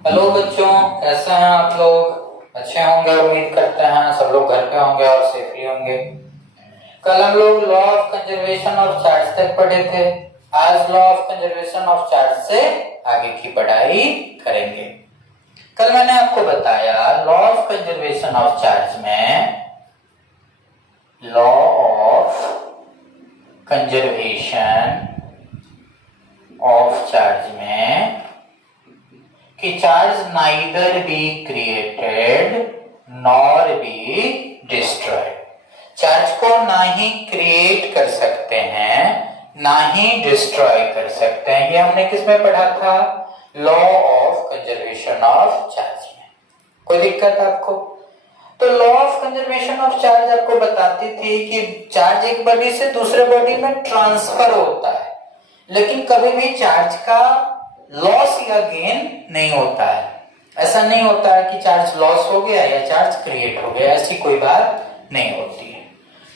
Hello बच्चों, कैसे हैं आप लोग? अच्छे होंगे, उम्मीद करते हैं सब लोग घर पे होंगे और सेफली होंगे। कल हम लोग law of conservation of charge तक पढ़े थे। आज law of conservation of charge से आगे की पढ़ाई करेंगे। कल मैंने आपको बताया law of conservation of charge में law of conservation of charge में कि charge neither be created nor be destroyed. Charge को ना ही क्रिएट कर सकते हैं ना ही डिस्ट्रॉय कर सकते हैं। ये हमने किस में पढ़ा था? Law of conservation of charge में। कोई दिक्कत आपको? तो law of conservation of charge आपको बताती थी कि चार्ज एक बॉडी से दूसरे बॉडी में ट्रांसफर होता है, लेकिन कभी भी चार्ज का लॉस या गेन नहीं होता है। ऐसा नहीं होता है कि चार्ज लॉस हो गया या चार्ज क्रिएट हो गया, ऐसी कोई बात नहीं होती है।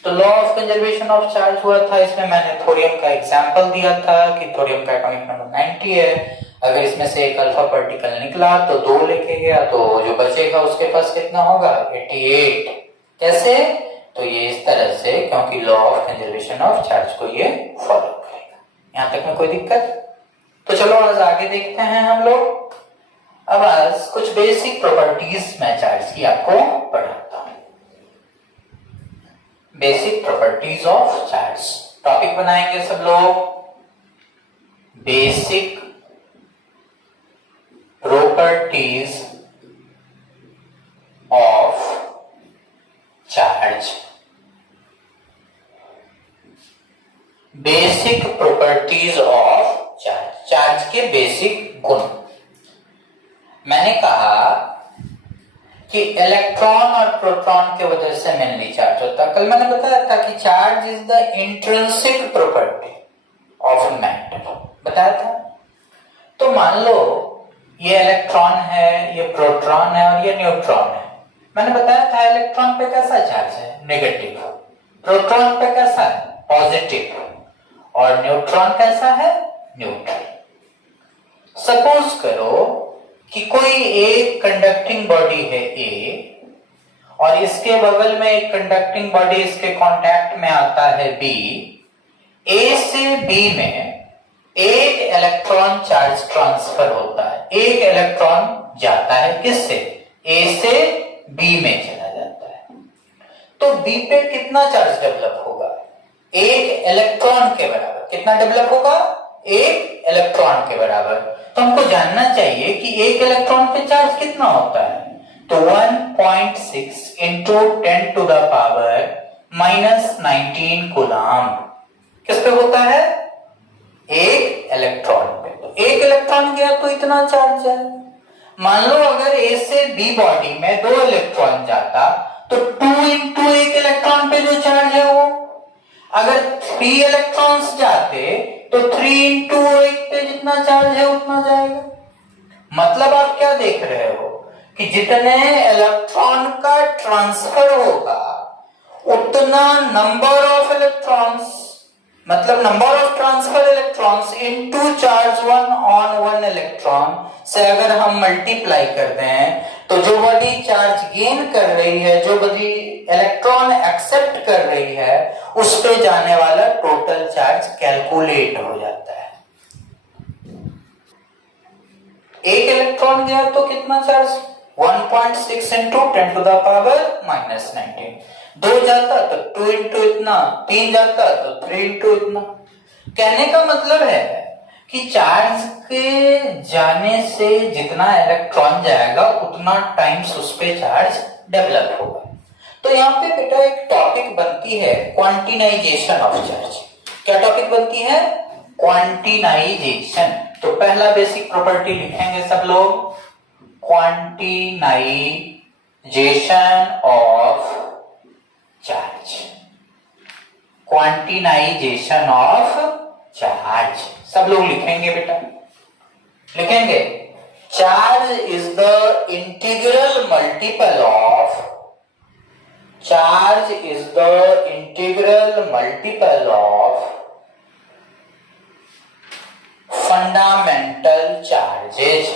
तो law of conservation of charge हुआ था, इसमें मैंने थोरियम का एग्जांपल दिया था कि थोरियम का एटॉमिक नंबर 90 है। अगर इसमें से एक अल्फा पार्टिकल निकला तो 2 लेके गया, तो जो बचेगा उसके पास कितना होगा? 88। कैसे? तो ये इस तरह से, क्योंकि law of conservation of charge को ये फॉलो करेगा। यहां तक में कोई दिक्कत? तो चलो आज आगे देखते हैं हम लोग। अब आज कुछ बेसिक प्रॉपर्टीज मैं चार्ज की आपको पढ़ाता हूं। Basic properties of charge topic बनाएंगे सब लोग। Basic properties of charge. Basic properties of charge, charge के बेसिक गुण। मैंने कहा कि इलेक्ट्रॉन और प्रोटॉन के वजह से मेनली चार्ज होता है। कल मैंने बताया था कि charge is the intrinsic property of matter, बताया था। तो मान लो ये इलेक्ट्रॉन है, ये प्रोटॉन है और ये न्यूट्रॉन है। मैंने बताया था इलेक्ट्रॉन पे कैसा चार्ज है? नेगेटिव। प्रोटॉन पे कैसा है? पॉजिटिव। और न्यूट्रॉन कैसा है? न्यूट्रल। सपोज करो कि कोई एक कंडक्टिंग बॉडी है ए, और इसके बगल में एक कंडक्टिंग बॉडी इसके कांटेक्ट में आता है बी। ए से बी में एक इलेक्ट्रॉन चार्ज ट्रांसफर होता है, एक इलेक्ट्रॉन जाता है किससे? ए से बी में चला जाता है। तो बी पे कितना चार्ज डेवलप होगा? एक इलेक्ट्रॉन के बराबर। कितना डेवलप होगा? एक इलेक्ट्रॉन के बराबर। तो हमको जानना चाहिए कि एक इलेक्ट्रॉन पे चार्ज कितना होता है। तो 1.6 into 10 to the power -19 coulomb किस पे होता है? एक इलेक्ट्रॉन पे। तो एक इलेक्ट्रॉन गया तो इतना चार्ज है। मान लो अगर ए से बी बॉडी में 2 इलेक्ट्रॉन जाता तो 2 इंटू एक इलेक्ट्रॉन पे जो चार्ज है वो, अगर 3 इलेक्ट्रॉन्स जाते तो 3 इंटू एक पे जितना चार्ज है उतना जाएगा। मतलब आप क्या देख रहे हो कि जितने इलेक्ट्रॉन का ट्रांसफर होगा उतना नंबर ऑफ इलेक्ट्रॉन्स, मतलब number of transfer electrons into charge 1 on 1 electron से अगर हम मल्टीप्लाई कर दें तो जो बॉडी चार्ज गेन कर रही है, जो बॉडी इलेक्ट्रॉन एक्सेप्ट कर रही है, उस पे जाने वाला टोटल चार्ज कैलकुलेट हो जाता है। एक इलेक्ट्रॉन गया तो कितना charge? 1.6 into 10 to the power -19। 2 जाता तो 2 इंटू इतना, 3 जाता तो 3 इंटू इतना। कहने का मतलब है कि चार्ज के जाने से जितना इलेक्ट्रॉन जाएगा उतना टाइम्स उस पे चार्ज डेवलप होगा। तो यहाँ पे बेटा एक टॉपिक बनती है क्वांटिनाइजेशन ऑफ चार्ज। क्या टॉपिक बनती है? क्वांटिनाइजेशन। तो पहला बेसिक प्रॉपर्टी लिखेंगे सब लोग, क्वांटिनाइजेशन ऑफ चार्ज। क्वांटिनाइजेशन ऑफ चार्ज सब लोग लिखेंगे बेटा, लिखेंगे। Charge is the integral multiple of, charge is the integral multiple of fundamental charges.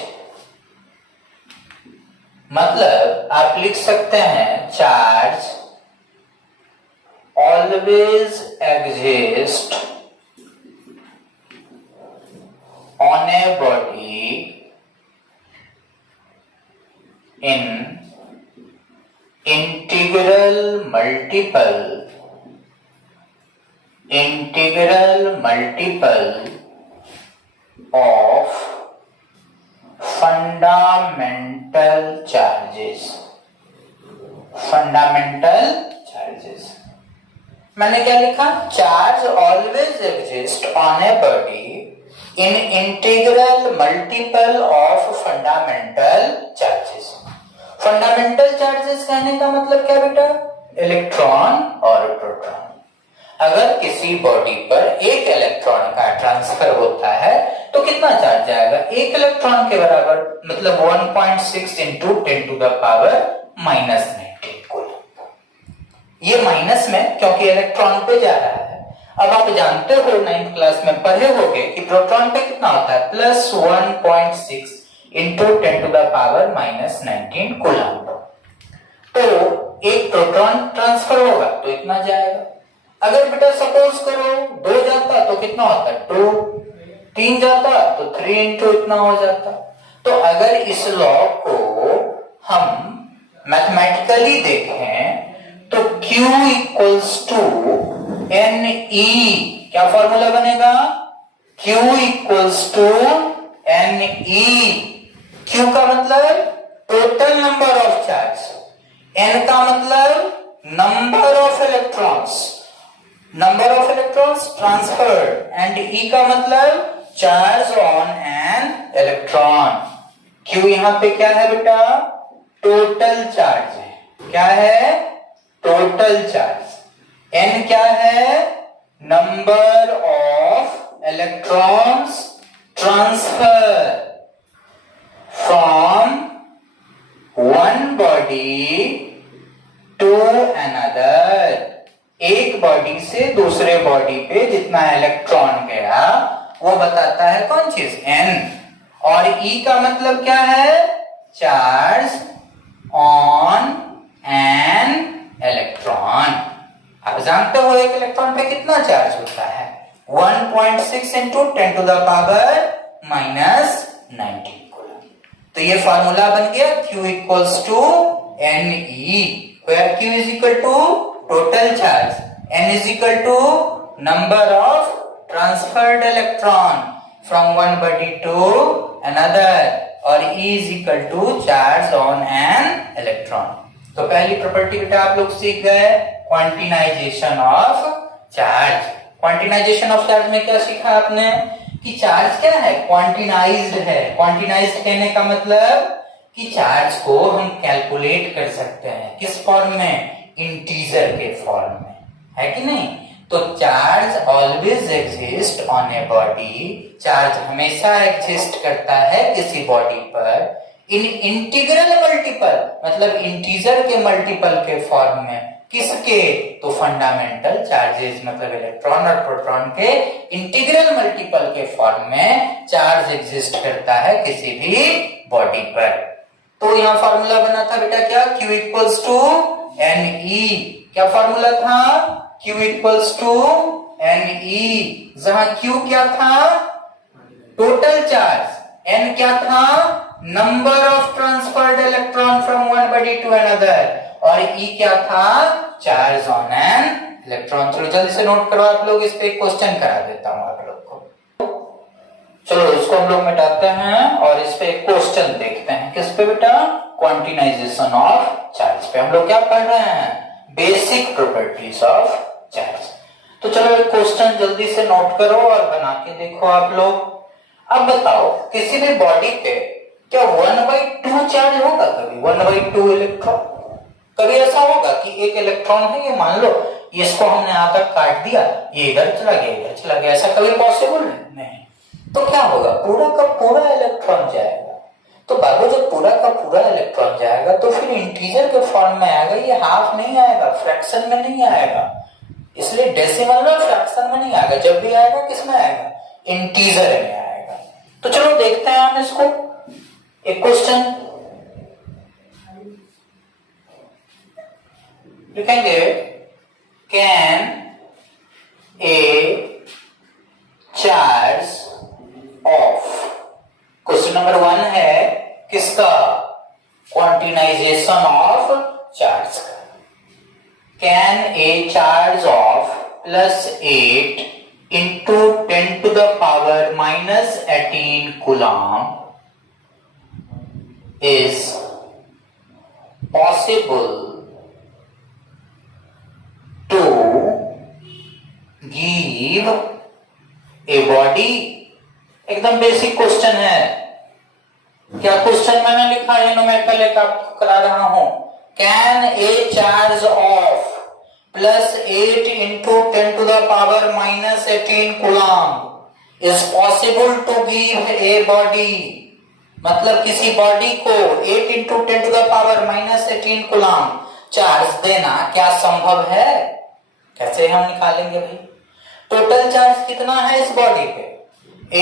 मतलब आप लिख सकते हैं charge always exist on a body in integral multiple of fundamental charges। मैंने क्या लिखा? Charge always exist on a body in integral multiple of fundamental charges. Fundamental charges कहने का मतलब क्या बेटा? इलेक्ट्रॉन और प्रोटॉन। अगर किसी बॉडी पर एक इलेक्ट्रॉन का ट्रांसफर होता है तो कितना चार्ज जाएगा? एक इलेक्ट्रॉन के बराबर, मतलब 1.6 into 10 to the power -19 coulomb. ये माइनस में क्योंकि इलेक्ट्रॉन पे जा रहा है। अब आप जानते हो 9th क्लास में पढ़े होगे कि प्रोटॉन पे कितना होता है? Plus 1.6 into 10 to the power -19 coulomb. तो एक प्रोटॉन ट्रांसफर होगा तो इतना जाएगा। अगर बेटा सपोज करो 2 जाता तो कितना होता? 2। 3 जाता तो 3 इंटू इतना हो जाता। तो अगर इस लॉ को हम मैथमेटिकली देखें तो Q इक्वल्स टू NE, क्या फॉर्मूला बनेगा? Q equals to NE। Q का मतलब total number of charge, N का मतलब number of electrons transferred, and E का मतलब charge on an electron. Q यहां पे क्या है बेटा? टोटल चार्ज है। क्या है? Total charge. N क्या है? Number of electrons transfer from one body to another. एक बॉडी से दूसरे बॉडी पे जितना इलेक्ट्रॉन गया वो बताता है कौन चीज? N। और E का मतलब क्या है? Charge on an electron. आप जानते हो एक इलेक्ट्रॉन पे कितना चार्ज होता है? 1.6 into 10 to the power -19 coulomb. तो ये फॉर्मूला बन गया Q equals to NE, where Q is equal to total charge, N is equal to number of transferred electron from one body to another, और E is equal to charge on an electron। तो पहली property बेटा आप लोग सीख गए, क्वांटिनाइजेशन of charge. क्वांटिनाइजेशन of charge में क्या सीखा आपने? कि चार्ज क्या है? क्वांटिनाइज्ड है। क्वांटिनाइज्ड कहने का मतलब कि चार्ज को हम कैलकुलेट कर सकते हैं। किस फॉर्म में? इंटीजर के फॉर्म में, है कि नहीं? तो charge always exist on a body. Charge हमेशा एग्जिस्ट करता है किसी बॉडी पर इन इंटीग्रल मल्टीपल, मतलब इंटीजर के मल्टीपल के फॉर्म में। किसके? तो फंडामेंटल चार्जेस, मतलब इलेक्ट्रॉन और प्रोटॉन के इंटीग्रल मल्टीपल के फॉर्म में चार्ज एग्जिस्ट करता है किसी भी बॉडी पर। तो यहां फॉर्मूला बना था बेटा क्या? Q equals to NE। क्या फॉर्मूला था? Q इक्वल्स टू NE, जहां Q क्या था? Total charge. N क्या था? Number of transferred electron from one body to another, और E क्या था? Charge on an electron. चलो जल्दी से नोट करो आप लोग, इस पे एक क्वेश्चन करा देता हूं आप लोग को। चलो इसको हम लोग मिटाते हैं और इस पे एक क्वेश्चन देखते हैं। किस पे बेटा? क्वांटिनाइजेशन ऑफ चार्ज पे। हम लोग क्या पढ़ रहे हैं? Basic properties of charge. तो चलो एक क्वेश्चन जल्दी से नोट करो और बना के देखो आप लोग। अब बताओ किसी भी बॉडी पे क्या 1/2 चार्ज होगा? कभी 1/2 इलेक्ट्रॉन? कभी ऐसा होगा कि एक इलेक्ट्रॉन है, ये मान लो इसको हमने आधा काट दिया, ये इधर चला गया, इधर चला गया, ऐसा कभी पॉसिबल नहीं। तो क्या होगा? पूरा का पूरा इलेक्ट्रॉन जाएगा। तो बाबू जब पूरा का पूरा इलेक्ट्रॉन जाएगा तो फिर इंटीजर के फॉर्म में आएगा, ये हाफ नहीं आएगा, फ्रैक्शन में नहीं आएगा। इसलिए डेसिमल में, फ्रैक्शन में नहीं आएगा। जब भी आएगा किस में आएगा? इंटीजर में आएगा। तो चलो देखते हैं हम इसको। एक क्वेश्चन लिखेंगे can a charge of, question number 1 है किसका, क्वांटिनाइजेशन ऑफ चार्ज का। Can a charge of +8 into 10 to the power -18 coulomb is possible to give a body, एकदम बेसिक क्वेश्चन है। क्या क्वेश्चन मैंने लिखा है, न्यूमेरिकल एक आपको करा रहा हूं। Can a charge of +8 into 10 to the power -18 coulomb is possible to give a body, मतलब किसी बॉडी को 8 into 10 to the power -18 coulomb charge देना क्या संभव है? कैसे हम निकालेंगे भाई? टोटल चार्ज कितना है इस बॉडी पे?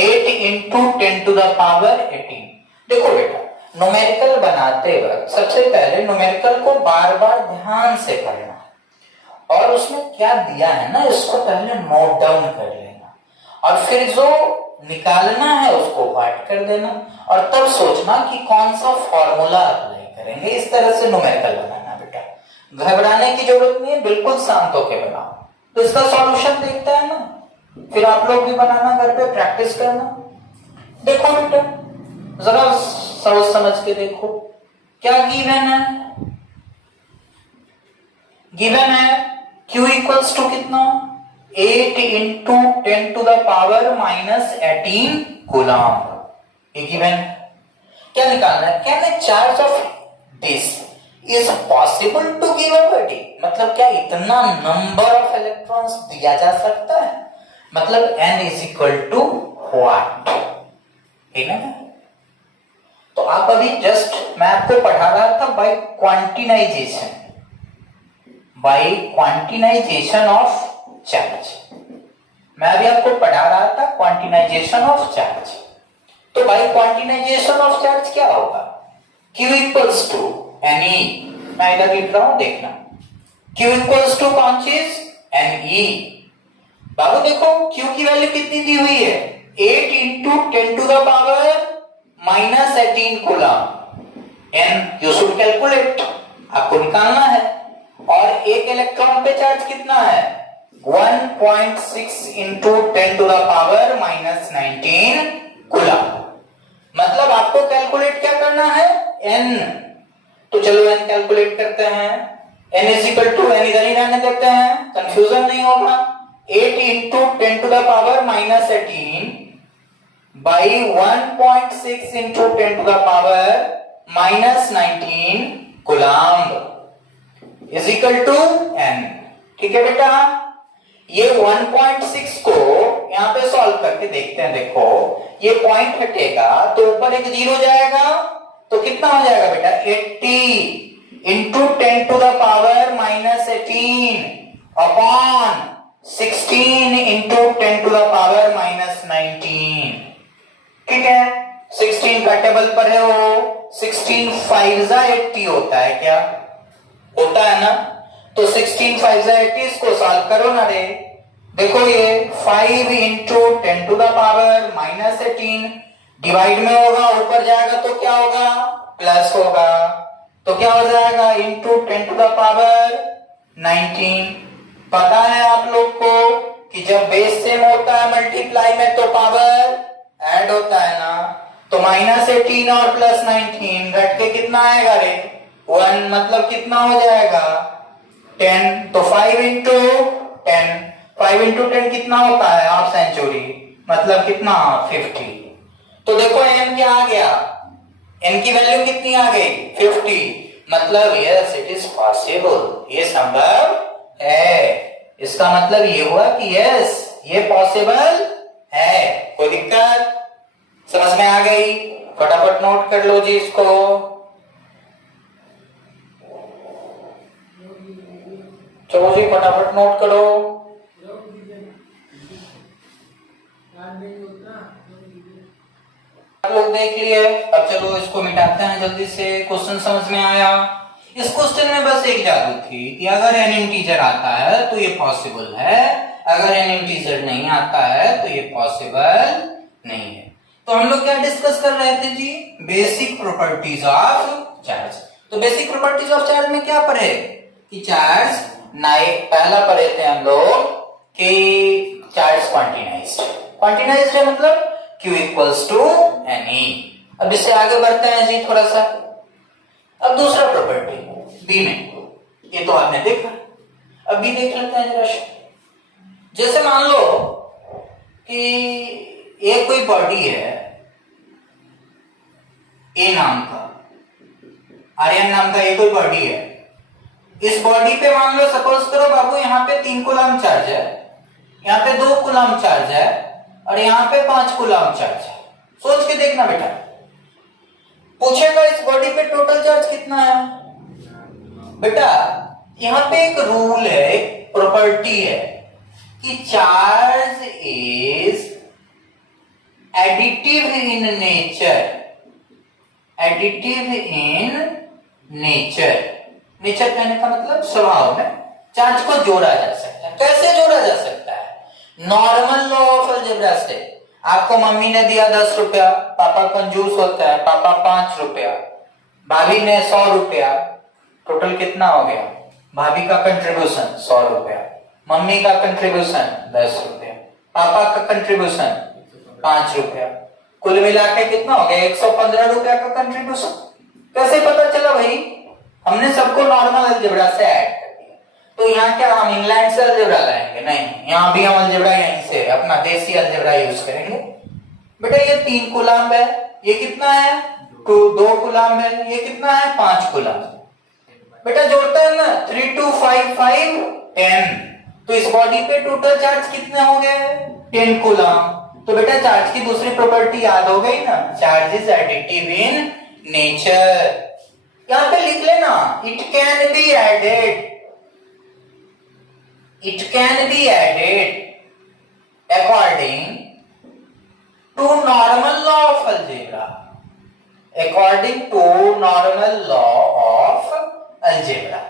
8 into 10 to the power 18। देखो बेटा, न्यूमेरिकल बनाते वक्त सबसे पहले न्यूमेरिकल को बार बार ध्यान से पढ़ना और उसमें क्या दिया है ना इसको पहले नोट डाउन कर लेना और फिर जो निकालना है उसको व्हाइट कर देना और तब सोचना कि कौन सा फॉर्मूला अप्लाई करेंगे। इस तरह से न्यूमेरिकल बनाना बेटा, घबराने की जरूरत नहीं है, बिल्कुल शांत होकर बनाओ। तो इसका सॉल्यूशन देखते हैं ना, फिर आप लोग भी बनाना, घर पे प्रैक्टिस करना। देखो बेटा जरा सोच समझ के देखो क्या गिवन है। गिवन है Q इक्वल्स टू कितना, 8 into 10 to the power -18 coulomb. ये गिवन क्या निकालना है? Can a charge of this is possible to give a body, मतलब क्या इतना नंबर ऑफ इलेक्ट्रॉन्स दिया जा सकता है, मतलब n is equal to what, है ना। तो आप अभी जस्ट मैं आपको पढ़ा रहा था बाय क्वांटिनाइजेशन, बाय क्वांटिनाइजेशन ऑफ चार्ज। मैं अभी आपको पढ़ा रहा था क्वांटिनाइजेशन ऑफ चार्ज। तो बाय क्वांटिनाइजेशन ऑफ चार्ज क्या होगा? Q इक्वल्स टू Ne, मैं इधर लिख रहा हूं देखना, Q इक्वल्स टू कौन चीज, Ne। बाबू देखो Q की वैल्यू कितनी दी हुई है, 8 into 10 to the power -18 coulomb. n you should calculate, आपको निकालना है। और एक इलेक्ट्रॉन पे चार्ज कितना है, 1.6 into 10 to the power -19 coulomb. मतलब आपको कैलकुलेट क्या करना है, n। तो चलो n कैलकुलेट करते हैं। n is equal to, n इधर ही रहने देते हैं, कंफ्यूजन नहीं होगा। 8 into 10 to the power -18 by 1.6 into 10 to the power -19 coulomb is equal to n। ठीक है बेटा, ये 1.6 को यहां पे सॉल्व करके देखते हैं। देखो ये पॉइंट हटेगा तो ऊपर एक जीरो जाएगा, तो कितना हो जाएगा बेटा, 80 into 10 to the power -18 upon 16 into 10 to the power -19। ठीक है, 16 का टेबल पर है वो, 16 5 80 होता है, क्या होता है ना। तो 16 5 80, इसको सॉल्व करो ना रे। देखो ये 5 into 10 to the power -18 divide में होगा, ऊपर जाएगा तो क्या होगा, प्लस होगा, तो क्या हो जाएगा, इंटू 10 to the power 19। पता है आप लोग को कि जब बेस सेम होता है मल्टीप्लाई में तो पावर ऐड होता है ना। तो -18 और +19 घट के कितना आएगा रे, 1, मतलब कितना हो जाएगा, 10। तो 5 into 10, 5 into 10 कितना होता है, हाफ सेंचुरी, मतलब कितना, 50। तो देखो n क्या आ गया, n की वैल्यू कितनी आ गई, 50। मतलब यस इट इज पॉसिबल, ये संभव है। इसका मतलब ये हुआ कि यस ये पॉसिबल है। कोई दिक्कत समझ में आ गई? फटाफट नोट कर लो जी इसको। चलो जी फटाफट नोट करो। आप लोग देख लिए, अब चलो इसको मिटाते हैं जल्दी से। क्वेश्चन समझ में आया? इस क्वेश्चन में बस एक जादू थी कि अगर n इंटीजर आता है तो ये पॉसिबल है, अगर n इंटीजर नहीं आता है तो ये पॉसिबल नहीं है। तो हम लोग क्या डिस्कस कर रहे थे जी? Basic properties of charge. तो बेसिक प्रॉपर्टीज ऑफ चार्ज में क्या पढ़े कि चार्ज पहला पढ़े थे हम लोग कि चार्ज क्वांटिनाइज्ड है मतलब Q इक्वल्स टू NE। अब इससे आगे बढ़ते हैं जी थोड़ा सा। अब दूसरा प्रॉपर्टी बी में, ये तो आपने देखा, अब भी देख लेते हैं जरा। जैसे मान लो कि एक कोई बॉडी है ए नाम का, आर्यन नाम का एक कोई बॉडी है। इस बॉडी पे मान लो सपोज करो बाबू यहाँ पे 3 कूलम चार्ज है, यहाँ पे 2 कूलम चार्ज है और यहाँ पे 5 कूलम चार्ज है। सोच के देखना बेटा, पूछेगा इस बॉडी पे टोटल चार्ज कितना है। बेटा यहाँ पे एक रूल है, एक प्रॉपर्टी है कि charge is additive in nature, additive in nature. Nature कहने का मतलब स्वभाव में चार्ज को जोड़ा जा सकता है। कैसे जोड़ा जा सकता है? नॉर्मल लॉ ऑफ अलजेब्रा से। आपको मम्मी ने दिया 10 रुपया, पापा कंजूस होता है, पापा 5 रुपया, भाभी ने 100 रुपया, टोटल कितना हो गया? भाभी का कंट्रीब्यूशन 100 रुपया, मम्मी का कंट्रीब्यूशन 10 रुपया, पापा का कंट्रीब्यूशन 5 रुपया, कुल मिला के कितना हो गया? 115 रुपया का कंट्रीब्यूशन। कैसे पता चला भाई? हमने सबको नॉर्मल अलजेब्रा से ऐड कर दिया। तो यहाँ क्या हम इंग्लैंड से अलजेब्रा लाएंगे? नहीं, यहाँ भी हम अलजेब्रा यहीं से अपना देसी अलजेब्रा यूज करेंगे। बेटा ये 3 कूलम है, ये कितना है? 2 कूलम है, ये कितना है? 5 कूलम। बेटा जोड़ता है ना, 3 2 5 5 10। तो इस बॉडी पे टोटल चार्ज कितने हो गए? 10 कूलम। तो बेटा चार्ज की दूसरी प्रॉपर्टी याद हो गई ना, charge is additive in nature. यहां पे लिख लेना, it can be added, it can be added according to normal law of algebra, according to normal law of algebra.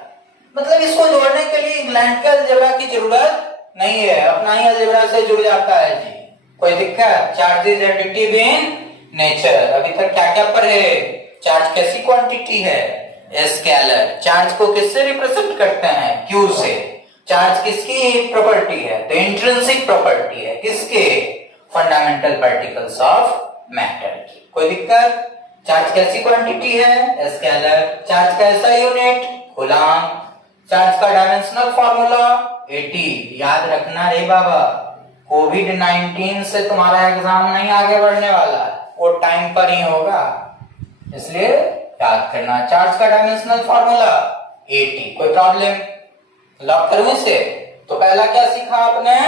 मतलब इसको जोड़ने के लिए इंग्लैंड के अलजेब्रा की जरूरत नहीं है, अपना ही अलजेब्रा से जुड़ जाता है जी। कोई दिक्कत? Charge is additive in nature. अभी तक क्या क्या पढ़े? चार्ज कैसी क्वांटिटी है? स्केलर। चार्ज को किससे रिप्रेजेंट करते हैं? Q से। चार्ज किसकी प्रॉपर्टी है? तो इंट्रिंसिक प्रॉपर्टी है किसके? फंडामेंटल पार्टिकल्स ऑफ मैटर की। कोई दिक्कत? चार्ज कैसी क्वांटिटी है? स्केलर। चार्ज का ऐसा यूनिट? कूलम। चार्ज का डायमेंशनल फॉर्मूला 80। याद रखना रे बाबा, कोविड-19 से तुम्हारा एग्जाम नहीं आगे बढ़ने वाला, वो टाइम पर ही होगा, इसलिए याद करना। चार्ज का डायमेंशनल फॉर्मूला 80। कोई प्रॉब्लम? लॉक करूं इसे? तो पहला क्या सीखा आपने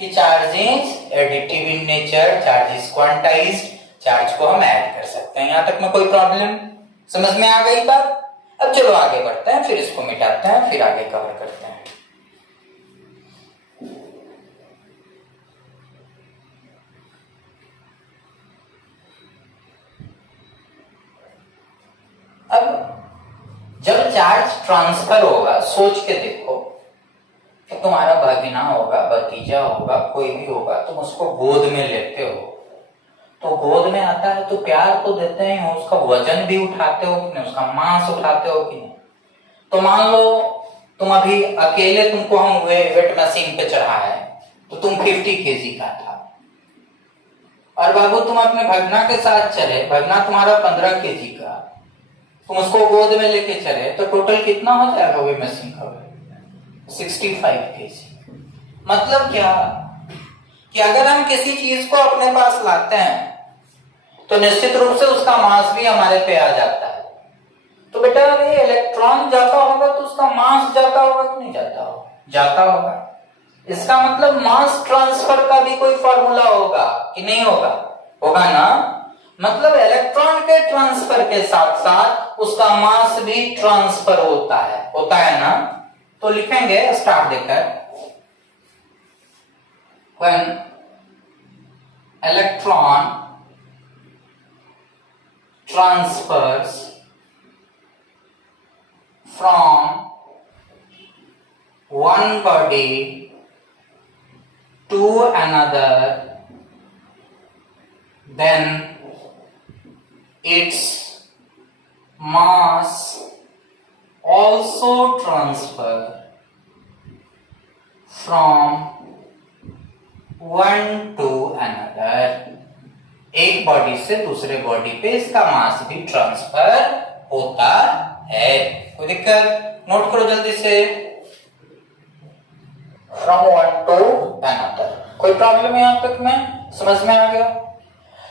कि charge is additive in nature, charge is quantized, charge को हम ऐड कर सकते हैं। यहां तक में कोई प्रॉब्लम समझ में आ गई बात? अब चलो आगे बढ़ते हैं, फिर इसको मिटाते हैं, फिर आगे कवर करते हैं। अब जब चार्ज ट्रांसफर होगा, सोच के देखो कि तुम्हारा भगीना होगा, भतीजा होगा, कोई भी होगा, तुम उसको गोद में लेते हो, तो गोद में आता है तो प्यार तो देते हैं, उसका वजन भी उठाते हो कि नहीं, उसका मांस उठाते हो कि नहीं। तो मान लो तुम अभी अकेले, तुमको हम वेट मशीन पे चढ़ा है तो तुम 50 केजी का था, और बाबू तुम अपने भगना के साथ चले, भगना तुम्हारा 15 केजी का, तुम उसको गोद में लेके चले तो टोटल कितना हो जाएगा वे मशीन का? 65 केजी। मतलब क्या कि अगर हम किसी चीज को अपने पास लाते हैं तो निश्चित रूप से उसका मास भी हमारे पे आ जाता है। तो बेटा ये इलेक्ट्रॉन जाता होगा तो उसका मास जाता होगा कि नहीं जाता होगा? जाता होगा। इसका मतलब मास ट्रांसफर का भी कोई फॉर्मूला होगा कि नहीं होगा? होगा ना। मतलब इलेक्ट्रॉन के ट्रांसफर के साथ साथ उसका मास भी ट्रांसफर होता है ना। तो लिखेंगे स्टार्ट देकर, when electron transfers from one body to another, then its mass also transfer from one to another. एक बॉडी से दूसरे बॉडी पे इसका मास भी ट्रांसफर होता है। कोई दिक्कत? नोट करो जल्दी से। From one two another. कोई प्रॉब्लम यहां तक में समझ में आ गया?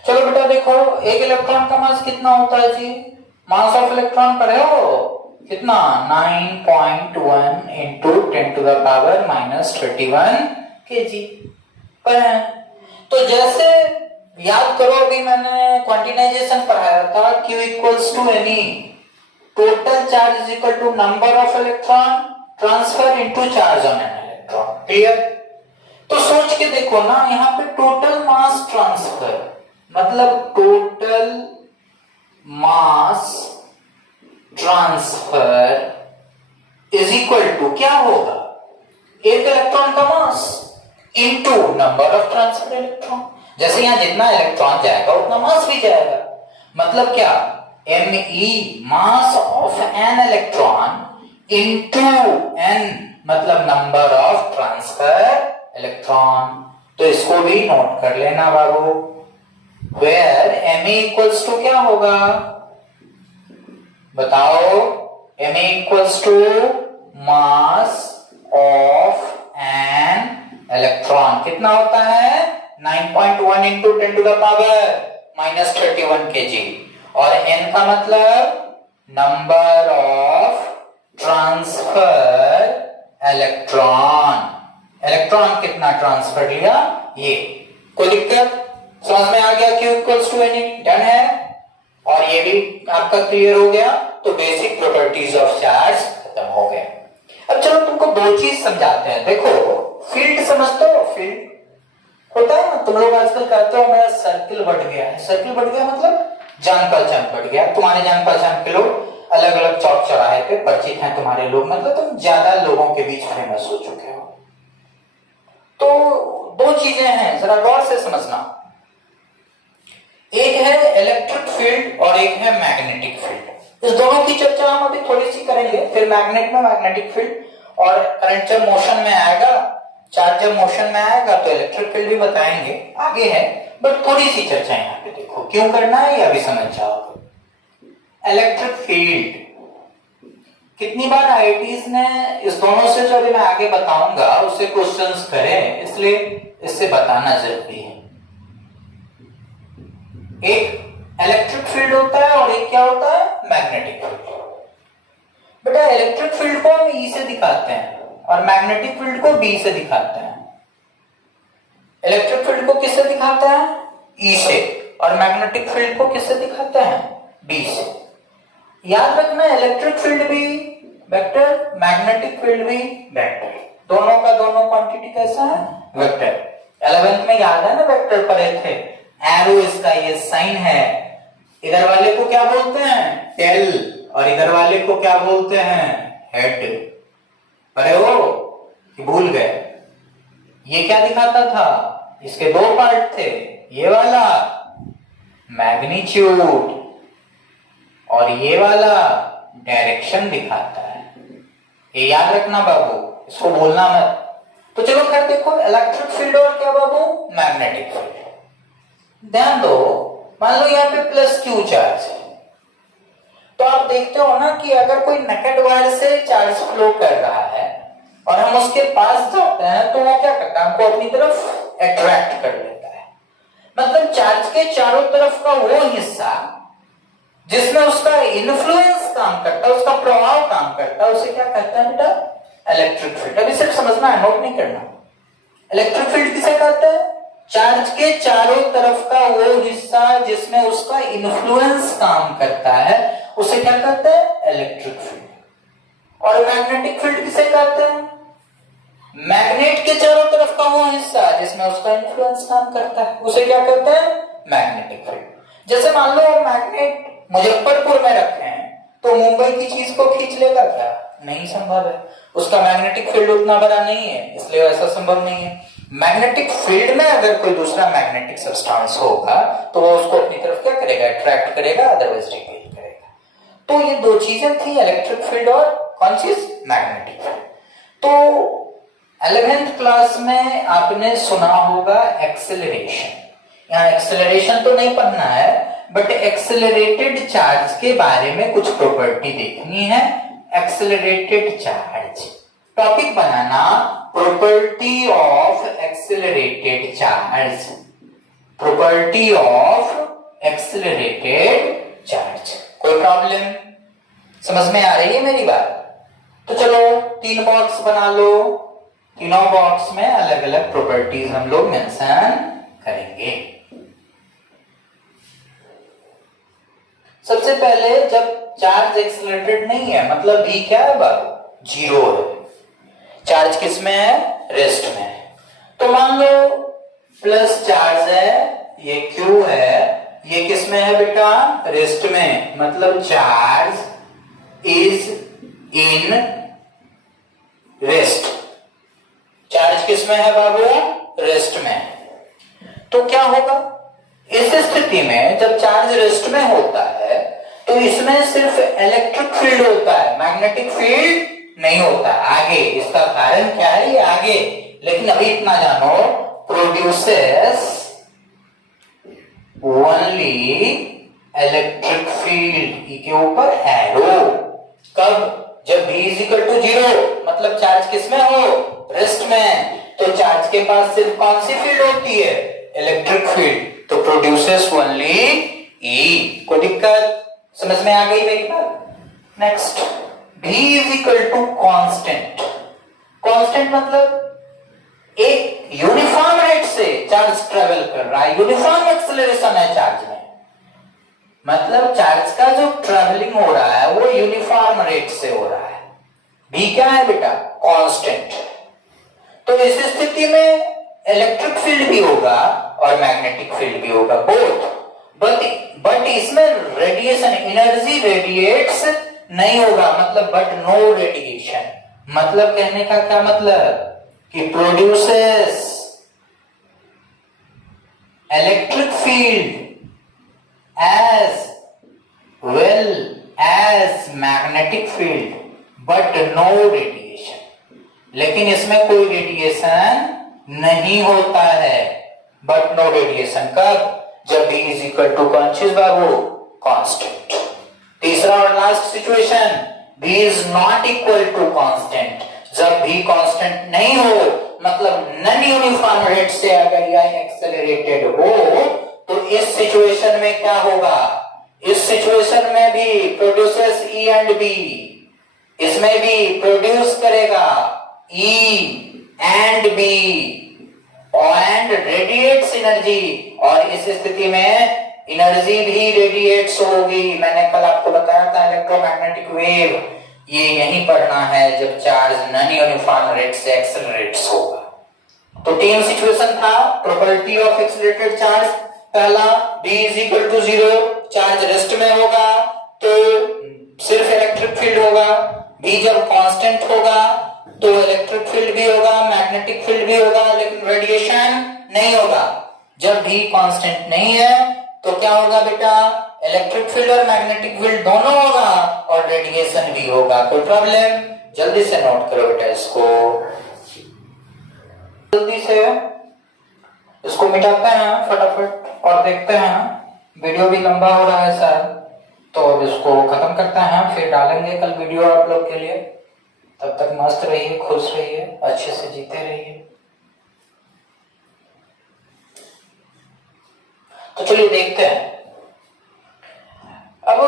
चलो बेटा देखो, एक इलेक्ट्रॉन का मास कितना होता है जी? मास ऑफ इलेक्ट्रॉन पढ़े हो कितना? 9.1 into 10 to the power -31 kg पर है। तो जैसे याद करो, अभी मैंने क्वांटिनाइजेशन पढ़ाया था, Q equals to NE total charge is equal to number of electron transfer into charge on an electron. Clear? तो सोच के देखो ना, यहाँ पे टोटल मास ट्रांसफर मतलब total mass transfer is equal to क्या होगा? एक इलेक्ट्रॉन का mass into number of transfer electron. जैसे यहां जितना इलेक्ट्रॉन जाएगा उतना मास भी जाएगा। मतलब क्या? Me mass of an electron into n मतलब नंबर ऑफ ट्रांसफर इलेक्ट्रॉन। तो इसको भी नोट कर लेना बाबू। वेयर Me इक्वल्स टू क्या होगा? बताओ। Me equals to mass of an electron कितना होता है? 9.1 into 10 to the power -31 kg। और n का मतलब number of transfer electron. Electron कितना ट्रांसफर लिया ये। कोई दिक्कत? समझ में आ गया? Q equals to N done है। और ये भी आपका क्लियर हो गया। तो बेसिक प्रॉपर्टीज ऑफ चार्ज खत्म हो गया। अब चलो तुमको दो चीज समझाते हैं। देखो, फील्ड समझते हो? फील्ड होता है ना, तुम लोग आजकल कहते हो मेरा सर्किल बढ़ गया है। सर्किल बढ़ गया मतलब जान पहचान बढ़ गया। तुम्हारे जान पहचान के लोग अलग अलग चौक चौराहे पे परिचित हैं तुम्हारे लोग, मतलब तुम ज्यादा लोगों के बीच फेमस हो चुके हो। तो दो चीजें हैं, जरा गौर से समझना। एक है इलेक्ट्रिक फील्ड और एक है मैग्नेटिक फील्ड। इस दोनों की चर्चा हम अभी थोड़ी सी करेंगे। फिर मैग्नेट में मैग्नेटिक फील्ड और करंट जब मोशन में आएगा, चार्ज जब मोशन में आएगा तो इलेक्ट्रिक फील्ड भी बताएंगे, आगे है। बट थोड़ी सी चर्चा यहाँ पे देखो, क्यों करना है ये अभी समझ जाओगे। इलेक्ट्रिक फील्ड कितनी बार आईआईटीज ने इस दोनों से जो अभी मैं आगे बताऊंगा उससे क्वेश्चंस करें, इसलिए इससे बताना जरूरी है। एक इलेक्ट्रिक फील्ड होता है और एक क्या होता है? Magnetic field. बेटा इलेक्ट्रिक फील्ड को हम ई से दिखाते हैं और मैग्नेटिक फील्ड को बी से दिखाते हैं। इलेक्ट्रिक फील्ड को किससे दिखाते हैं? ई से। और मैग्नेटिक फील्ड को किससे दिखाते हैं? बी से। याद रखना, इलेक्ट्रिक फील्ड भी वेक्टर, मैग्नेटिक फील्ड भी वेक्टर। दोनों का दोनों क्वांटिटी कैसा है? वेक्टर। 11th में याद है ना, वेक्टर पढ़े थे। एरो इसका ये साइन है। इधर वाले को क्या बोलते हैं? टेल। और इधर वाले को क्या बोलते हैं? हेड। पढ़े हो कि भूल गए? ये क्या दिखाता था? इसके दो पार्ट थे। ये वाला मैग्नीट्यूड और ये वाला डायरेक्शन दिखाता है। ये याद रखना बाबू, इसको भूलना मत। तो चलो खैर देखो, इलेक्ट्रिक फील्ड और क्या बाबू? Magnetic field. ध्यान दो, मान लो यहाँ पे प्लस क्यू चार्ज है, तो आप देखते हो ना कि अगर कोई नेकेड वायर से चार्ज फ्लो कर रहा है और हम उसके पास जाते हैं तो वो क्या करता है? हमको अपनी तरफ अट्रैक्ट कर लेता है। मतलब चार्ज के चारों तरफ का वो हिस्सा जिसमें उसका इन्फ्लुएंस काम करता है, उसका प्रभाव काम करता है, उसे क्या कहते हैं बेटा? Electric field. अभी सिर्फ समझना है, नोट नहीं करना। इलेक्ट्रिक फील्ड किसे कहते हैं? चार्ज के चारों तरफ का वो हिस्सा जिसमें उसका इन्फ्लुएंस काम करता है, उसे क्या कहते हैं? Electric field. और मैग्नेटिक फील्ड किसे कहते हैं? मैग्नेट के चारों तरफ का वो हिस्सा जिसमें उसका इन्फ्लुएंस काम करता है, उसे क्या कहते हैं? Magnetic field. जैसे मान लो मैग्नेट मुजफ्फरपुर में रखे हैं तो मुंबई की चीज को खींच लेगा क्या? नहीं संभव है। उसका मैग्नेटिक फील्ड उतना बड़ा नहीं है, इसलिए ऐसा संभव नहीं है। मैग्नेटिक फील्ड में अगर कोई दूसरा मैग्नेटिक सब्सटेंस होगा तो वो उसको अपनी तरफ क्या करेगा? अट्रैक्ट करेगा, अदरवाइज रिपेल करेगा। तो ये दो चीजें थी, इलेक्ट्रिक फील्ड और कौन चीज? Magnetic field. तो 11th क्लास में आपने सुना होगा एक्सेलरेशन। यहाँ एक्सेलरेशन तो नहीं पढ़ना है, बट एक्सेलरेटेड चार्ज के बारे में कुछ प्रॉपर्टी देखनी है। Accelerated charge topic banana, property of accelerated charge, property of accelerated charge. कोई प्रॉब्लम? समझ में आ रही है मेरी बात? तो चलो 3 बॉक्स बना लो, तीनों बॉक्स में अलग अलग प्रॉपर्टीज हम लोग मेंशन करेंगे। सबसे पहले जब चार्ज एक्सेलरेटेड नहीं है, मतलब भी क्या है बाबू? 0 है। चार्ज किस में है? रेस्ट में है। तो मान लो प्लस चार्ज है, ये क्यू है, ये किस में है बेटा? रेस्ट में, मतलब charge is in rest. Charge किस में है बाबू? रेस्ट में। तो क्या होगा इस स्थिति में? जब चार्ज रेस्ट में होता है तो इसमें सिर्फ इलेक्ट्रिक फील्ड होता है, मैग्नेटिक फील्ड नहीं होता। आगे इसका कारण क्या है ये आगे, लेकिन अभी इतना जानो, प्रोड्यूसेस ओनली इलेक्ट्रिक फील्ड। के ऊपर एरो। कब? जब v = 0, मतलब चार्ज किस में हो? रेस्ट में। तो चार्ज के पास सिर्फ कौन सी फील्ड होती है? Electric field. तो प्रोड्यूसेस ओनली E। कोई दिक्कत? समझ में आ गई मेरी बात? Next, v = constant. कांस्टेंट मतलब एक यूनिफॉर्म रेट से चार्ज ट्रेवल कर रहा है, यूनिफॉर्म एक्सेलरेशन है चार्ज में, मतलब चार्ज का जो ट्रेवलिंग हो रहा है वो यूनिफॉर्म रेट से हो रहा है। v क्या है बेटा? कांस्टेंट। तो इस स्थिति में इलेक्ट्रिक फील्ड भी होगा और मैग्नेटिक फील्ड भी होगा, बोथ। बट इसमें रेडिएशन, एनर्जी रेडिएट्स नहीं होगा, मतलब बट नो रेडिएशन। मतलब कहने का क्या मतलब? कि produces electric field as well as magnetic field but no radiation। लेकिन इसमें कोई रेडिएशन नहीं होता है, but no radiation। कब? जब v = कौन चीज बाबू? कांस्टेंट। तीसरा और last situation, v is not equal to constant। जब v कांस्टेंट नहीं हो, मतलब नॉन यूनिफॉर्म रेट से अगर यह एक्सेलरेटेड हो, तो इस सिचुएशन में क्या होगा? इस सिचुएशन में भी प्रोड्यूसेस E एंड B, इसमें भी प्रोड्यूस करेगा E and B and radiates energy, और इस स्थिति में एनर्जी भी रेडिएट्स होगी। मैंने कल आपको बताया था इलेक्ट्रोमैग्नेटिक वेव, ये यही पढ़ना है जब चार्ज नॉन यूनिफॉर्म रेट से एक्सेलरेट्स होगा। तो 3 सिचुएशन था प्रॉपर्टी ऑफ एक्सेलरेटेड चार्ज। पहला, v = 0, चार्ज रेस्ट में होगा तो सिर्फ इलेक्ट्रिक फील्ड होगा। v जब कांस्टेंट होगा तो इलेक्ट्रिक फील्ड भी होगा, मैग्नेटिक फील्ड भी होगा, लेकिन रेडिएशन नहीं होगा। जब v कांस्टेंट नहीं है तो क्या होगा बेटा? इलेक्ट्रिक फील्ड और मैग्नेटिक फील्ड दोनों होगा और रेडिएशन भी होगा। कोई प्रॉब्लम? जल्दी से नोट करो बेटा इसको, जल्दी से इसको मिटाते हैं फटाफट और देखते हैं। वीडियो भी लंबा हो रहा है सर, तो अब इसको खत्म करते हैं, फिर डालेंगे कल वीडियो आप लोग के लिए। तब तक मस्त रहिए, खुश रहिए, अच्छे से जीते रहिए। तो चलिए देखते हैं। अब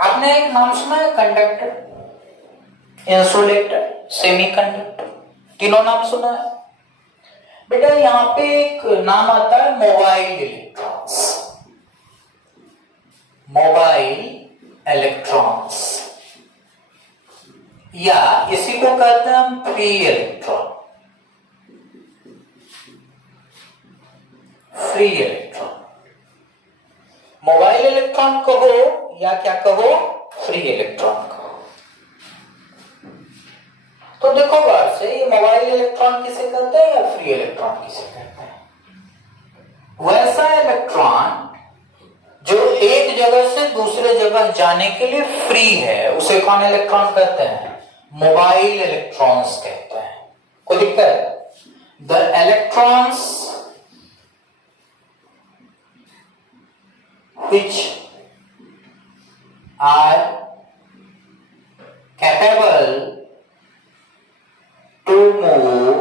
आपने एक नाम सुना है? कंडक्टर, इंसुलेटर, सेमीकंडक्टर, तीनों नाम सुना है बेटा। यहाँ पे एक नाम आता है मोबाइल इलेक्ट्रॉन्स। मोबाइल इलेक्ट्रॉन्स, या इसी को कहते हैं हम free electron. Free electron, mobile electron कहो या क्या कहो? फ्री इलेक्ट्रॉन का। तो देखो बात से, ये मोबाइल इलेक्ट्रॉन किसे कहते हैं या फ्री इलेक्ट्रॉन किसे कहते हैं? वैसा इलेक्ट्रॉन जो एक जगह से दूसरे जगह जाने के लिए फ्री है, उसे कौन इलेक्ट्रॉन कहते हैं? मोबाइल इलेक्ट्रॉन्स कहते हैं। कोई दिक्कत? The electrons which are capable to move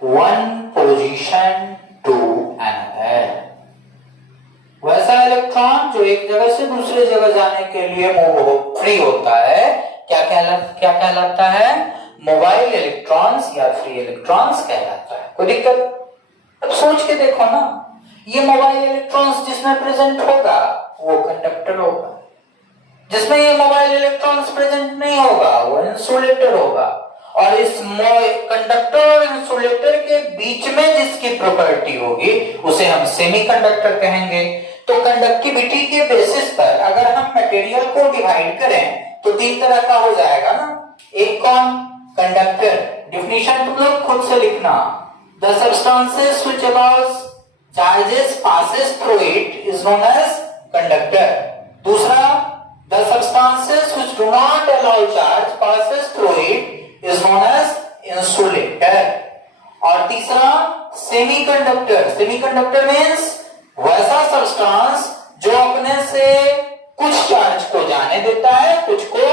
one position to another। वैसा इलेक्ट्रॉन जो एक जगह से दूसरे जगह जाने के लिए फ्री होता है, क्या कहलाता है? मोबाइल इलेक्ट्रॉन्स या फ्री इलेक्ट्रॉन्स कहलाता है। कोई दिक्कत? अब सोच के देखो ना, ये मोबाइल इलेक्ट्रॉन्स जिसमें प्रेजेंट होगा वो कंडक्टर होगा, जिसमें ये मोबाइल इलेक्ट्रॉन्स प्रेजेंट नहीं होगा वो इंसुलेटर होगा। और इस कंडक्टर और इंसुलेटर के बीच में जिसकी प्रॉपर्टी होगी उसे हम सेमीकंडक्टर कहेंगे। तो कंडक्टिविटी के बेसिस पर अगर हम मटेरियल को डिवाइड करें तो तीन तरह का हो जाएगा ना। एक कौन? कंडक्टर। डिफिनीशन तुम लोग खुद से लिखना। The substances which allows charges passes through it is known as conductor. दूसरा, the substances which do not allow charge passes through it is known as insulator. और तीसरा, सेमीकंडक्टर। सेमीकंडक्टर मींस वैसा substance जो अपने से कुछ चार्ज को जाने देता है, कुछ को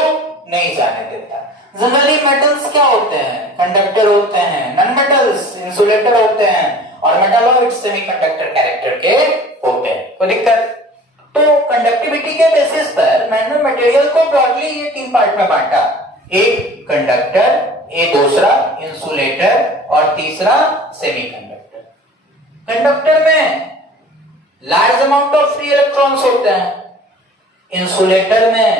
नहीं जाने देता। जनरली मेटल्स क्या होते हैं? कंडक्टर होते हैं। नॉन मेटल्स इंसुलेटर होते हैं। और मेटालॉइड सेमीकंडक्टर कैरेक्टर के होते हैं। कोई दिक्कत? तो कंडक्टिविटी के बेसिस पर मैंने मटेरियल को ब्रॉडली ये तीन पार्ट में बांटा। एक कंडक्टर, एक दूसरा इंसुलेटर और तीसरा सेमीकंडक्टर। कंडक्टर में large amount of free electrons होते हैं, इंसुलेटर में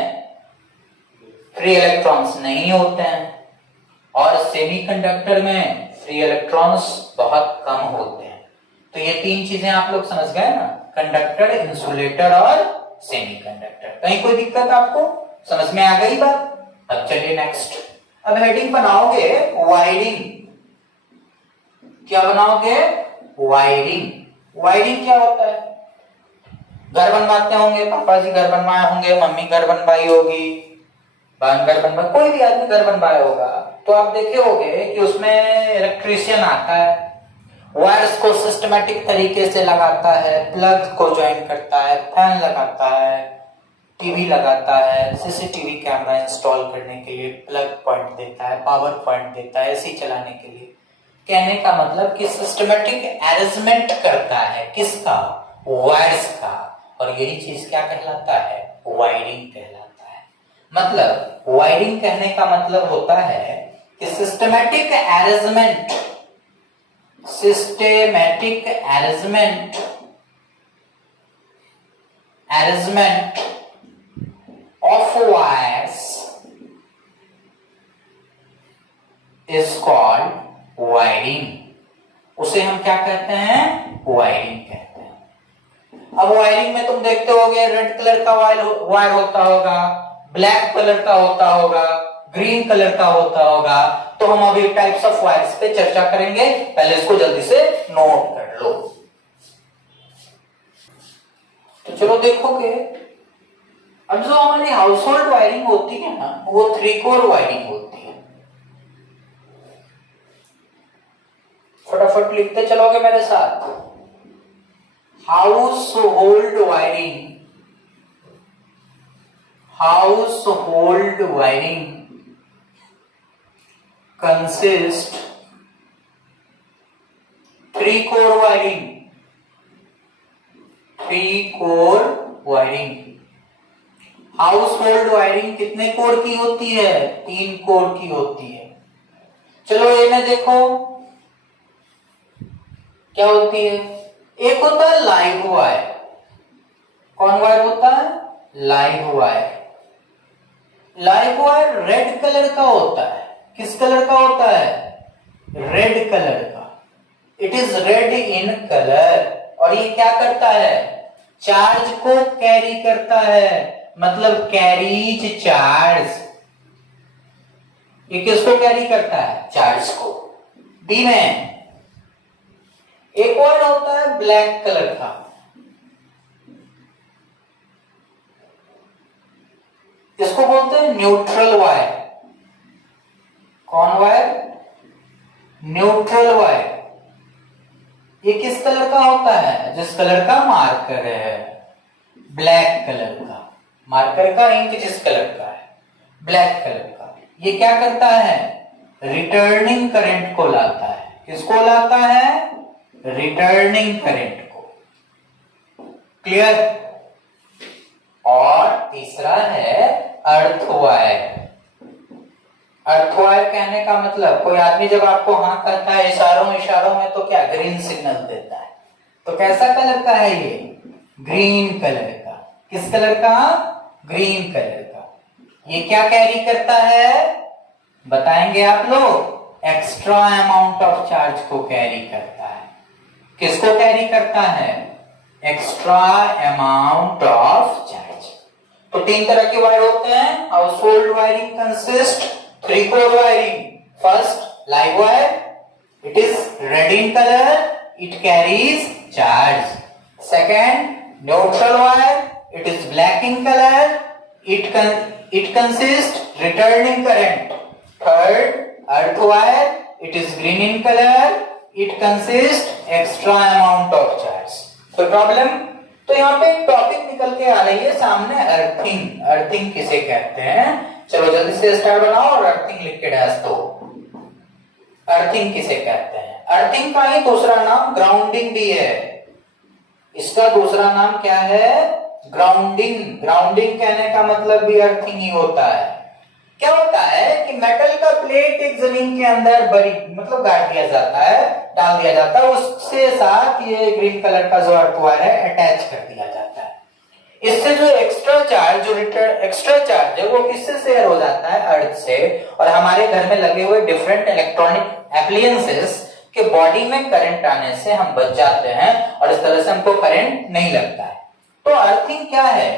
फ्री इलेक्ट्रॉन्स नहीं होते हैं, और सेमीकंडक्टर में फ्री इलेक्ट्रॉन्स बहुत कम होते हैं। तो ये तीन चीजें आप लोग समझ गए ना, कंडक्टर, इंसुलेटर और सेमीकंडक्टर। कहीं कोई दिक्कत आपको समझ में आ गई बात? अब चलिए नेक्स्ट। अब हेडिंग बनाओगे वायरिंग। क्या बनाओगे? वायरिंग। वायरिंग क्या होता है? घर बनवाते होंगे, पापा जी घर बनवाए होंगे, मम्मी घर बनवाई होगी, बहन घर बनवा, कोई भी आदमी घर बनवाया होगा। तो आप देखे होंगे कि उसमें इलेक्ट्रीशियन आता है, वायर्स को सिस्टमैटिक तरीके से लगाता है, प्लग को ज्वाइन करता है, फैन लगाता है, टीवी लगाता है, सीसीटीवी कैमरा इंस्टॉल करने के लिए प्लग पॉइंट देता है, पावर पॉइंट देता है, एसी चलाने के लिए। कहने का मतलब कि सिस्टमैटिक अरेंजमेंट करता है किसका? वायर्स का। और यही चीज क्या कहलाता है? वायरिंग कहलाता है। मतलब वायरिंग कहने का मतलब होता है कि systematic arrangement of wires is called wiring। उसे हम क्या कहते हैं? वायरिंग कहते हैं। अब वायरिंग में तुम देखते होगे रेड कलर का वायर होता होगा, ब्लैक कलर का होता होगा, ग्रीन कलर का होता होगा। तो हम अभी टाइप्स ऑफ वायर्स पे चर्चा करेंगे, पहले इसको जल्दी से नोट कर लो। तो चलो देखोगे, अब जो हमारी हाउस होल्ड वायरिंग होती है ना, वो 3 कोर वायरिंग होती है। फटाफट लिखते चलोगे मेरे साथ। House hold wiring consist 3 core wiring. House hold wiring कितने कोर की होती है? 3 कोर की होती है। चलो ये में देखो क्या होती है। एक होता है लाइव वायर। कौन वायर होता है? Live wire. Live wire red colour का होता है। किस कलर का होता है? रेड कलर का। It is red in colour. और ये क्या करता है? चार्ज को कैरी करता है। मतलब कैरीज चार्ज। ये किसको कैरी करता है? चार्ज को। बी में एक वर्ड होता है ब्लैक कलर का, इसको बोलते हैं न्यूट्रल वायर। कौन वायर? Neutral wire. ये किस कलर का होता है? जिस कलर का मार्कर है, ब्लैक कलर का। मार्कर का इंक जिस कलर का है, ब्लैक कलर का। ये क्या करता है? रिटर्निंग करंट को लाता है। किसको लाता है? रिटर्निंग करंट को। क्लियर? और तीसरा है अर्थ वायर। अर्थ वायर कहने का मतलब, कोई आदमी जब आपको हाँ करता है इशारों में तो क्या ग्रीन सिग्नल देता है। तो कैसा कलर का है ये? ग्रीन कलर का। किस कलर का? ग्रीन कलर का। ये क्या कैरी करता है? बताएंगे आप लोग। एक्स्ट्रा अमाउंट ऑफ चार्ज को कैरी करता है। किसको कैरी करता है? Extra amount of charge. तो तीन तरह के वायर होते हैं। House hold wiring consist three core wiring. First, live wire. It is red in color. It carries charge. Second, neutral wire. It is black in color. It consists returning current. Third, earth wire. It is green in color. It consists extra amount of charge. कोई problem? तो यहाँ पे एक topic निकल के आ रही है सामने, अर्थिंग। अर्थिंग किसे कहते हैं? चलो जल्दी से स्टार बनाओ और अर्थिंग लिख के डाल दो। अर्थिंग किसे कहते हैं? अर्थिंग का ही दूसरा नाम ग्राउंडिंग भी है। इसका दूसरा नाम क्या है? ग्राउंडिंग। ग्राउंडिंग कहने का मतलब भी अर्थिंग ही होता है। क्या होता है कि मेटल का प्लेट एक जमीन के अंदर बरी मतलब गाड़ दिया जाता है, डाल दिया जाता है, उससे साथ ये ग्रीन कलर का जो अर्थ वायर है अटैच कर दिया जाता है। इससे जो एक्स्ट्रा चार्ज, जो एक्स्ट्रा चार्ज है वो किससे शेयर हो जाता है? अर्थ से। और हमारे घर में लगे हुए डिफरेंट इलेक्ट्रॉनिक एप्लायंसेस के बॉडी में करंट आने से हम बच जाते हैं और इस तरह से हमको करंट नहीं लगता है। तो अर्थिंग क्या है?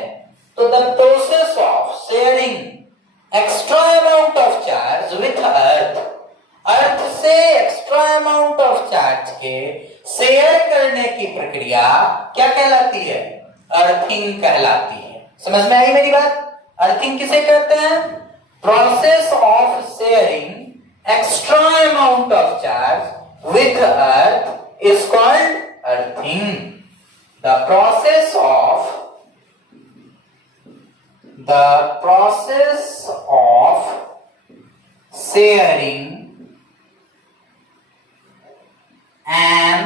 तो the process of sharing extra amount of charge with earth. Earth से एक्स्ट्रा अमाउंट ऑफ चार्ज के शेयर करने की प्रक्रिया क्या कहलाती है? अर्थिंग कहलाती है। समझ में आई मेरी बात? अर्थिंग किसे कहते हैं? Process of sharing extra amount of charge with earth is called earthing. The process of sharing an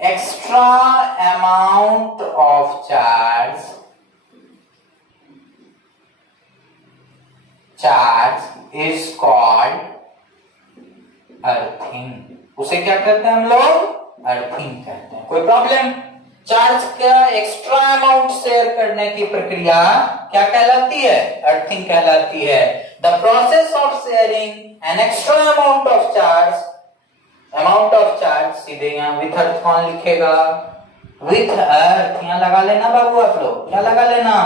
extra amount of charge is called earthing. उसे क्या कहते हैं हम लोग? अर्थिंग कहते हैं। कोई प्रॉब्लम? चार्ज का एक्स्ट्रा अमाउंट शेयर करने की प्रक्रिया क्या कहलाती है? अर्थिंग कहलाती है। The process of sharing an extra amount of charge सीधे यहाँ विथ अर्थ कौन लिखेगा? विथ अर्थ यहाँ लगा लेना बाबू, आप लोग यहाँ लगा लेना।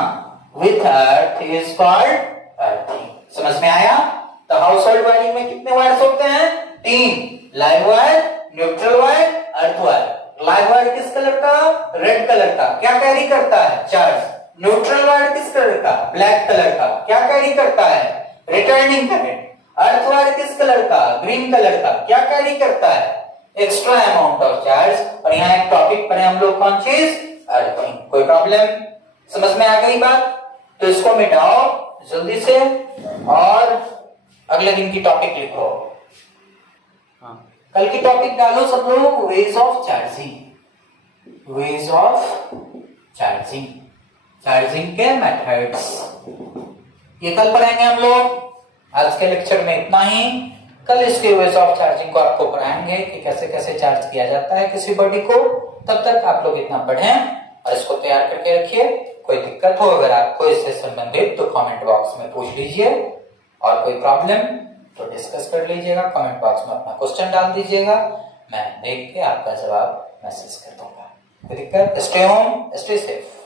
With earth is called earthing. समझ में आया? तो हाउस होल्ड वायरिंग में कितने वायर्स होते हैं? 3। Live wire, neutral wire, earth wire. Live wire किस कलर का? रेड कलर का। क्या कैरी करता है? चार्ज। न्यूट्रल वायर किस कलर का? ब्लैक कलर का। क्या कैरी करता है? Returning current. अर्थ वायर किस कलर का? ग्रीन कलर का। क्या कैरी करता है? Extra amount of charge. और यहाँ एक टॉपिक पढ़े हम लोग, कौन चीज? अर्थिंग। कोई प्रॉब्लम? समझ में आ गई बात? तो इसको मिटाओ जल्दी से और अगले दिन की टॉपिक लिखो। कल की टॉपिक डालो सब लोग, ways of charging. Ways of charging, charging के मेथड्स, ये कल पढ़ेंगे हम लोग। आज के लेक्चर में इतना ही। कल इसके वेज ऑफ चार्जिंग को आपको पढ़ाएंगे कि कैसे कैसे चार्ज किया जाता है किसी बॉडी को। तब तक आप लोग इतना पढ़ें और इसको तैयार करके रखिए। कोई दिक्कत हो अगर आपको इससे संबंधित तो कमेंट बॉक्स में पूछ लीजिए, और कोई प्रॉब्लम तो डिस्कस कर लीजिएगा। कमेंट बॉक्स में अपना क्वेश्चन डाल दीजिएगा, मैं देख के आपका जवाब मैसेज कर दूंगा। कोई दिक्कत? Stay home, stay safe.